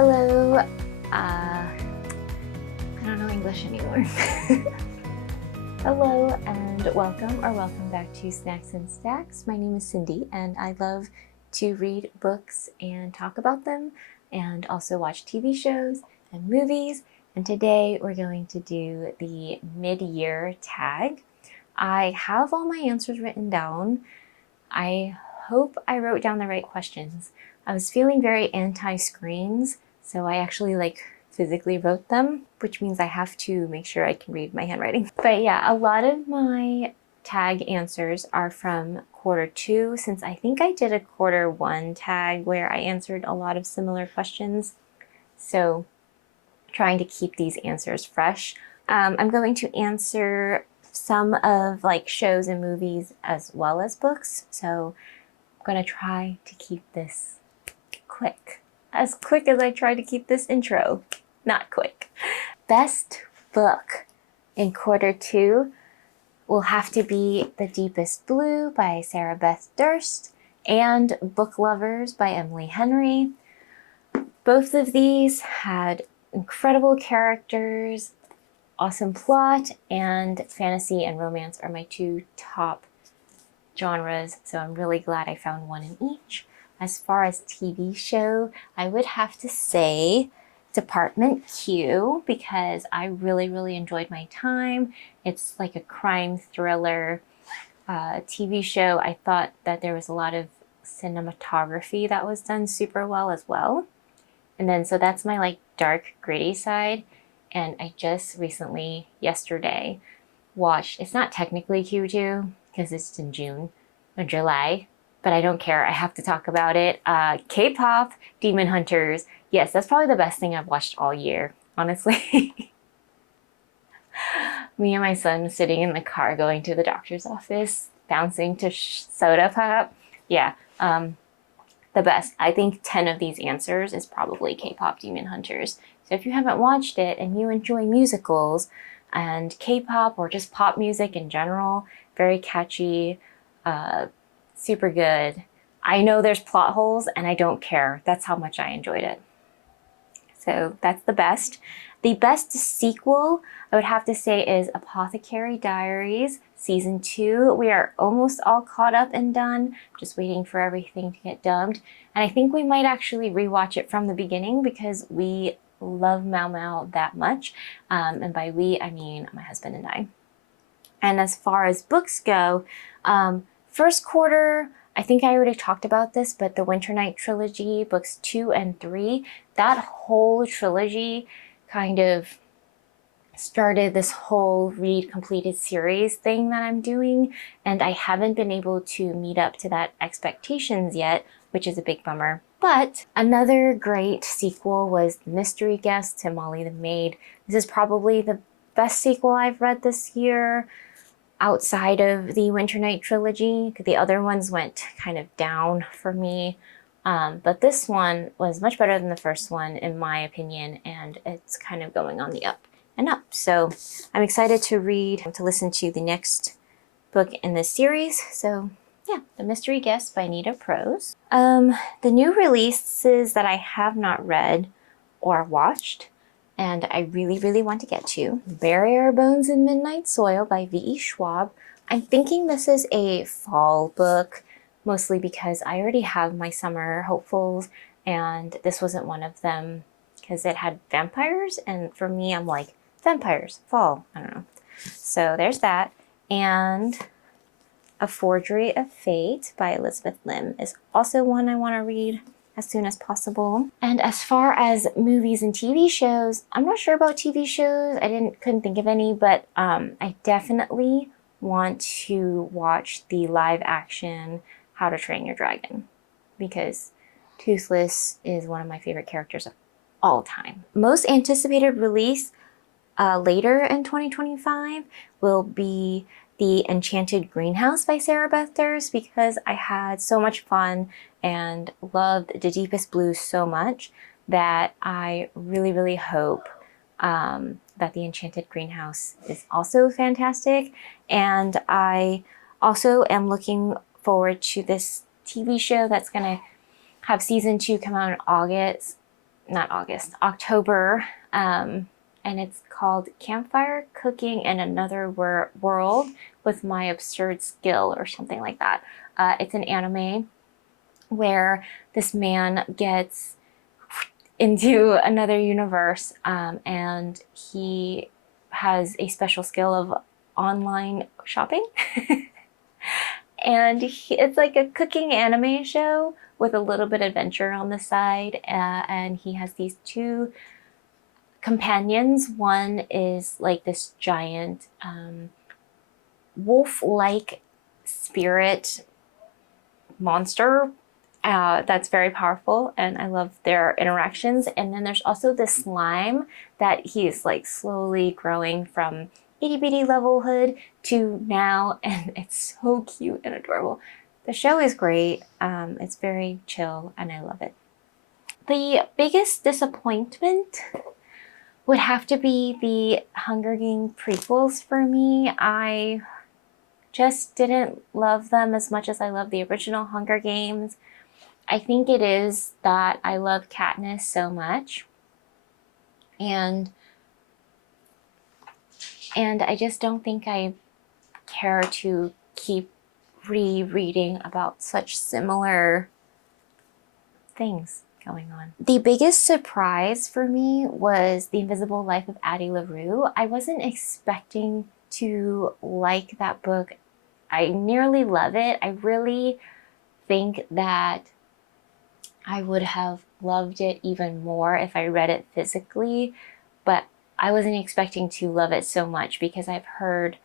Hello. I don't know English anymore. Hello and welcome back to Snacks and Stacks. My name is Cindy and I love to read books and talk about them and also watch TV shows and movies. And today we're going to do the mid-year tag. I have all my answers written down. I hope I wrote down the right questions. I was feeling very anti-screens, so I actually physically wrote them, which means I have to make sure I can read my handwriting. But yeah, a lot of my tag answers are from Q2, since I think I did a Q1 tag where I answered a lot of similar questions. So trying to keep these answers fresh. I'm going to answer some of shows and movies as well as books. So I'm gonna try to keep this quick. As quick as I try to keep this intro. Not quick. Best book in Q2 will have to be The Deepest Blue by Sarah Beth Durst and Book Lovers by Emily Henry. Both of these had incredible characters, awesome plot, and fantasy and romance are my two top genres, so I'm really glad I found one in each. As far as TV show, I would have to say Department Q, because I really enjoyed my time. It's like a crime thriller TV show. I thought that there was a lot of cinematography that was done super well as well. And then so that's my dark gritty side. And I just recently, yesterday, watched, it's not technically Q2 because it's in June or July, but I don't care. I have to talk about it. K-pop Demon Hunters. Yes, that's probably the best thing I've watched all year, honestly. Me and my son sitting in the car going to the doctor's office, bouncing to soda pop. Yeah, the best. I think 10 of these answers is probably K-pop Demon Hunters. So if you haven't watched it and you enjoy musicals and K-pop or just pop music in general, very catchy, super good. I know there's plot holes and I don't care. That's how much I enjoyed it. So that's the best. The best sequel, I would have to say, is Apothecary Diaries Season 2. We are almost all caught up and done, just waiting for everything to get dubbed. And I think we might actually rewatch it from the beginning because we love Mao Mao that much. And by we, I mean my husband and I. And as far as books go, first quarter, I think I already talked about this, but the Winter Night Trilogy, books 2 and 3, that whole trilogy kind of started this whole read completed series thing that I'm doing, and I haven't been able to meet up to that expectations yet, which is a big bummer. But another great sequel was Mystery Guest to Molly the Maid. This is probably the best sequel I've read this year outside of the Winter Night Trilogy. The other ones went kind of down for me. But this one was much better than the first one, in my opinion, and it's kind of going on the up and up. So I'm excited to listen to the next book in this series. So yeah, The Mystery Guest by Nita Prose. The new releases that I have not read or watched, and I really want to get to. Bury Our Bones in Midnight Soil by V.E. Schwab. I'm thinking this is a fall book, mostly because I already have my summer hopefuls, and this wasn't one of them because it had vampires, and for me, I'm like, vampires, fall, I don't know. So there's that. And A Forgery of Fate by Elizabeth Lim is also one I want to read as soon as possible. And as far as movies and TV shows, I'm not sure about TV shows. I couldn't think of any, but I definitely want to watch the live action How to Train Your Dragon, because Toothless is one of my favorite characters of all time. Most anticipated release later in 2025 will be The Enchanted Greenhouse by Sarah Beth Durst, because I had so much fun and loved The Deepest Blue so much that I really hope that The Enchanted Greenhouse is also fantastic. And I also am looking forward to this TV show that's gonna have season 2 come out in August not August, October. And it's called Campfire Cooking in Another World with My Absurd Skill or something like that. It's an anime where this man gets into another universe, and he has a special skill of online shopping. And it's like a cooking anime show with a little bit of adventure on the side. And he has these two companions. One is like this giant wolf-like spirit monster that's very powerful, and I love their interactions. And then there's also this slime that he's like slowly growing from itty bitty level hood to now, and it's so cute and adorable. The show is great. It's very chill and I love it. The biggest disappointment would have to be the Hunger Games prequels for me. I just didn't love them as much as I love the original Hunger Games. I think it is that I love Katniss so much, and I just don't think I care to keep rereading about such similar things going on. The biggest surprise for me was The Invisible Life of Addie LaRue. I wasn't expecting to like that book. I nearly love it. I really think that I would have loved it even more if I read it physically, but I wasn't expecting to love it so much because I've heard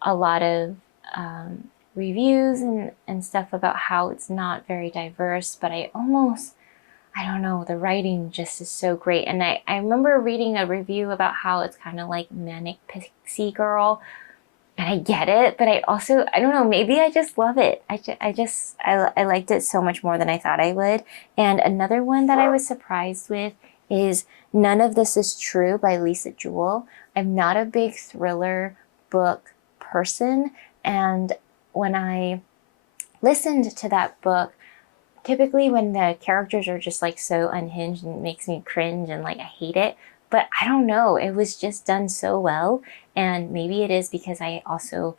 a lot of reviews and stuff about how it's not very diverse, but I don't know, the writing just is so great. And I remember reading a review about how it's kind of like Manic Pixie Girl, and I get it, but I don't know, maybe I just love it. I liked it so much more than I thought I would. And another one that I was surprised with is None of This Is True by Lisa Jewell. I'm not a big thriller book person, and when I listened to that book, typically when the characters are just like so unhinged and it makes me cringe and like I hate it. But I don't know, it was just done so well. And maybe it is because I also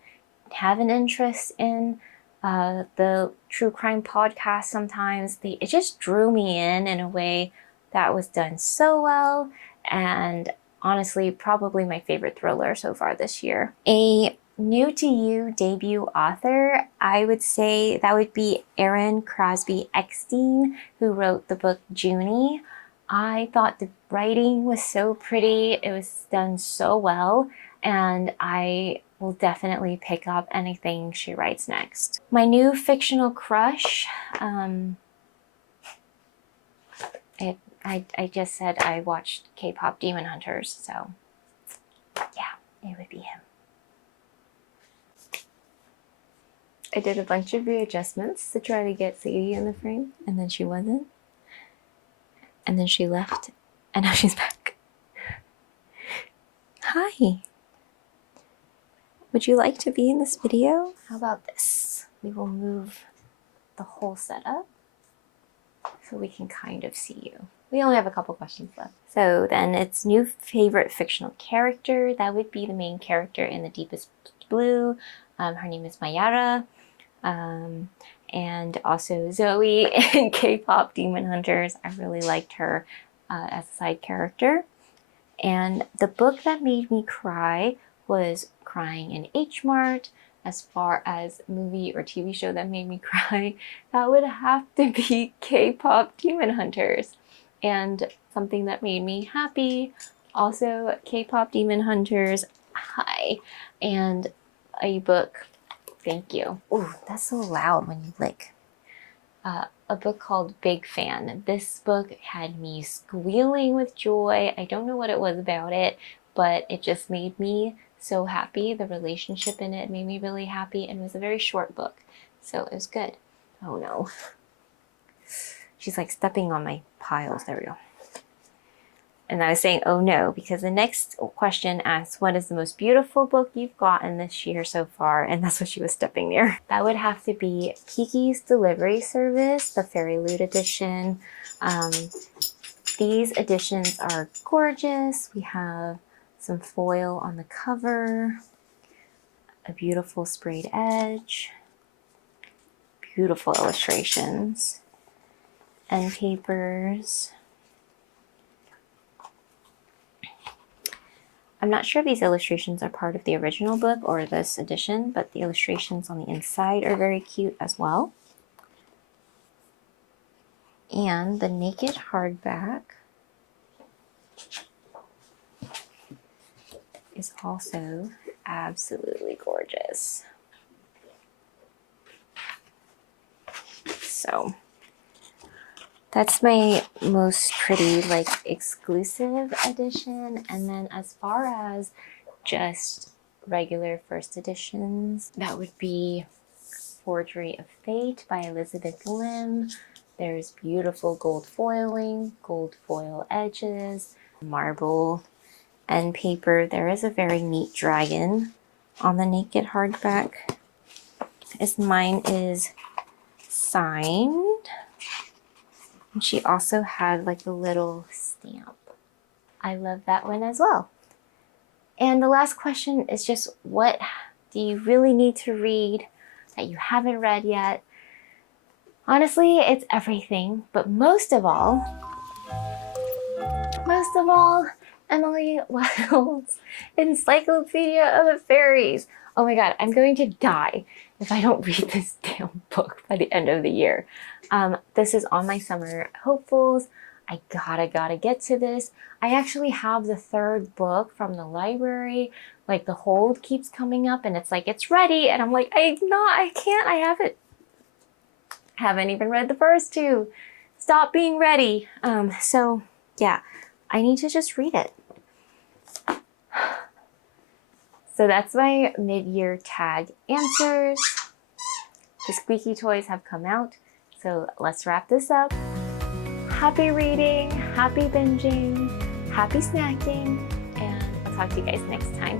have an interest in the true crime podcast sometimes. It just drew me in a way that was done so well. And honestly, probably my favorite thriller so far this year. A new to you debut author, I would say that would be Erin Crosby Eckstein, who wrote the book Junie. I thought the writing was so pretty. It was done so well, and I will definitely pick up anything she writes next. My new fictional crush, I just said I watched K-pop Demon Hunters, so yeah, it would be him. I did a bunch of readjustments to try to get Sadie in the frame, and then she wasn't. And then she left, and now she's back. Hi. Would you like to be in this video? How about this? We will move the whole setup so we can kind of see you. We only have a couple questions left. So then it's new favorite fictional character. That would be the main character in The Deepest Blue. Her name is Mayara. And also Zoe in K-pop Demon Hunters. I really liked her as a side character. And the book that made me cry was Crying in H Mart. As far as movie or TV show that made me cry, that would have to be K-pop Demon Hunters. And something that made me happy, also K-pop Demon Hunters. Hi. And a book. Thank you. Oh, that's so loud when you lick. A book called Big Fan. This book had me squealing with joy. I don't know what it was about it, but it just made me so happy. The relationship in it made me really happy, and it was a very short book, so it was good. Oh no. She's like stepping on my piles. There we go. And I was saying, oh no, because the next question asks, what is the most beautiful book you've gotten this year so far? And that's what she was stepping near. That would have to be Kiki's Delivery Service, the Fairy Loot edition. These editions are gorgeous. We have some foil on the cover, a beautiful sprayed edge, beautiful illustrations, end papers. I'm not sure if these illustrations are part of the original book or this edition, but the illustrations on the inside are very cute as well. And the naked hardback is also absolutely gorgeous. So that's my most pretty, like, exclusive edition. And then as far as just regular first editions, that would be Forgery of Fate by Elizabeth Lim. There's beautiful gold foiling, gold foil edges, marble end paper. There is a very neat dragon on the naked hardback. Mine is signed. And she also had like a little stamp. I love that one as well. And the last question is just, what do you really need to read that you haven't read yet? Honestly, it's everything, but most of all, Emily Wilde's Encyclopedia of the Fairies. Oh my God, I'm going to die if I don't read this damn book by the end of the year. This is on my summer hopefuls. I gotta get to this. I actually have the third book from the library. Like, the hold keeps coming up and it's like, it's ready. And I'm like, I can't, haven't even read the first two. Stop being ready. So yeah, I need to just read it. So that's my mid-year tag answers. The squeaky toys have come out. So let's wrap this up. Happy reading, happy binging, happy snacking, and I'll talk to you guys next time.